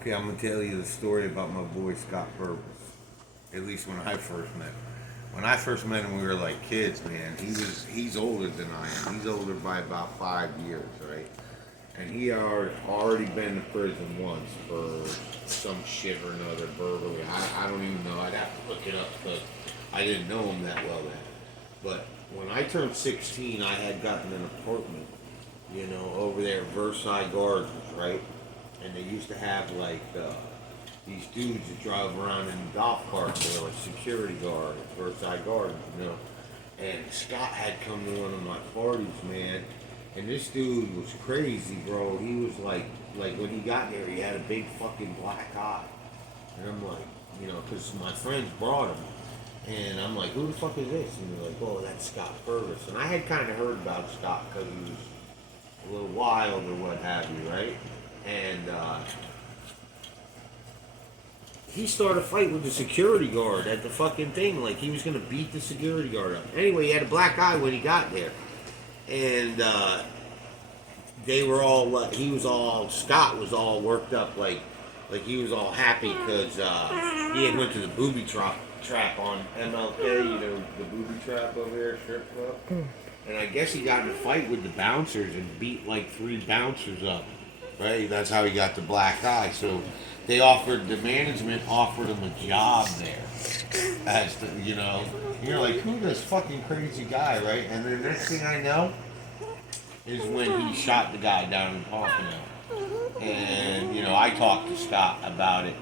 Okay, I'm gonna tell you the story about my boy Scott Purvis. At least when I first met him. When I first met him, we were like kids, man. He's older than I am. He's older by about 5 years, right? And he already been to prison once for some shit or another, burglary. I don't even know. I'd have to look it up because I didn't know him that well then. But when I turned 16, I had gotten an apartment, over there at Versailles Gardens, right? And they used to have like these dudes that drive around in golf carts. They were like security guards at Versailles Gardens. And Scott had come to one of my parties, man. And this dude was crazy, bro. He was like when he got there, he had a big fucking black eye. And I'm like, because my friends brought him. And I'm like, who the fuck is this? And they're like, oh, that's Scott Purvis. And I had kind of heard about Scott because he was a little wild or what have you, right? And he started a fight with the security guard at the fucking thing. Like, he was going to beat the security guard up. Anyway, he had a black eye when he got there. And they were all, Scott was all worked up, like he was all happy because he had went to the booby trap on MLK, the booby trap over there, strip club. And I guess he got in a fight with the bouncers and beat like 3 bouncers up, right? That's how he got the black eye. So the management offered him a job there. You're like, who this fucking crazy guy, right? And the next thing I know is when he shot the guy down in Pompano. And, I talked to Scott about it.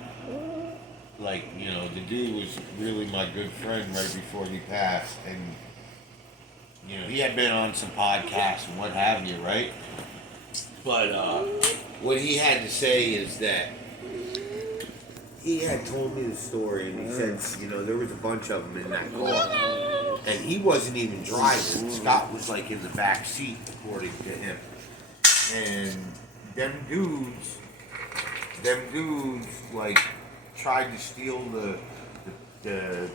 Like, the dude was really my good friend right before he passed. And, he had been on some podcasts and what have you, right? But what he had to say is that he had told me the story, and he said, there was a bunch of them in that car. And he wasn't even driving. Scott was like in the back seat, according to him. And them dudes, like, tried to steal the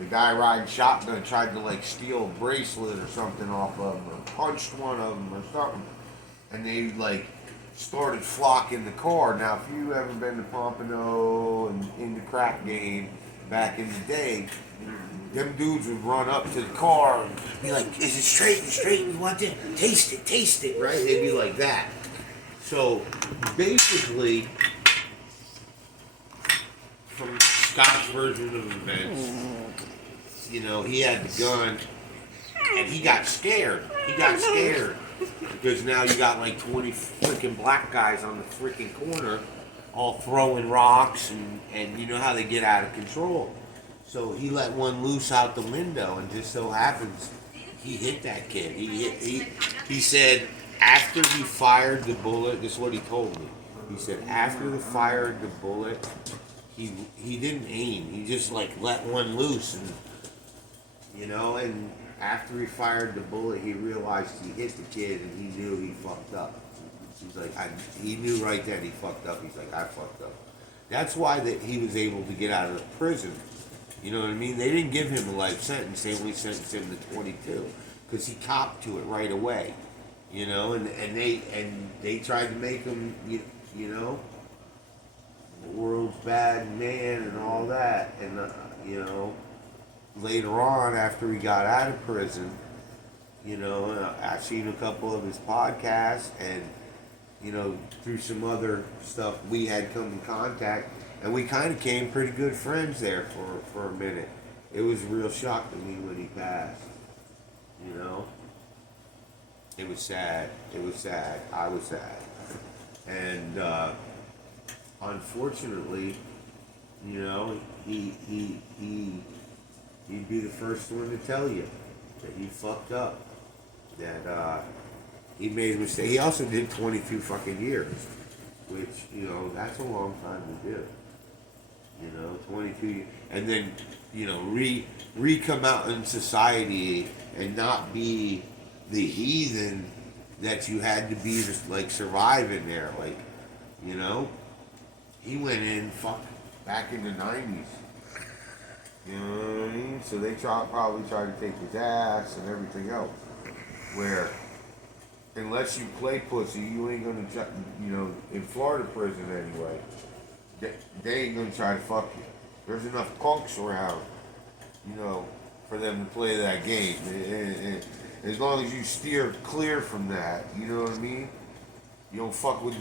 guy riding shotgun tried to like steal a bracelet or something off of him, or punched one of them or something. And they like started flocking the car. Now, if you ever been to Pompano and in the crack game back in the day, them dudes would run up to the car and be like, is it straight, we want it, taste it, right? They'd be like that. So, basically, from Scott's version of events, he had the gun, and he got scared. Because now you got like 20 freaking black guys on the freaking corner all throwing rocks, and you know how they get out of control. So he let one loose out the window, and just so happens he hit that kid. He said after he fired the bullet, this is what he told me. He said after he fired the bullet, he didn't aim. He just like let one loose, and after he fired the bullet, he realized he hit the kid, and he knew he fucked up. He's like, he knew right then he fucked up. He's like, I fucked up. That's why he was able to get out of the prison. You know what I mean? They didn't give him a life sentence. They only sentenced him to 22 because he copped to it right away. And they tried to make him, the world's bad man and all that. And, later on, after he got out of prison, I've seen a couple of his podcasts, and, through some other stuff, we had come in contact, and we kind of became pretty good friends there for a minute. It was a real shock to me when he passed, It was sad. I was sad. And, unfortunately, he'd be the first one to tell you that he fucked up, that he made a mistake. He also did 22 fucking years, which, that's a long time to do. 22 years. And then, come out in society and not be the heathen that you had to be to, like, survive in there. Like, he went in, back in the 90s. You know what I mean? So they probably tried to take his ass and everything else. Where, unless you play pussy, you ain't gonna, in Florida prison anyway, they ain't gonna try to fuck you. There's enough punks around, you know, for them to play that game. And as long as you steer clear from that, you know what I mean? You don't fuck with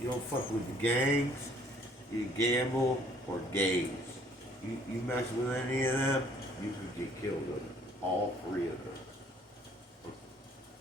you don't fuck with the gangs, you gamble, or gays. You mess with any of them, you could get killed with all three of them.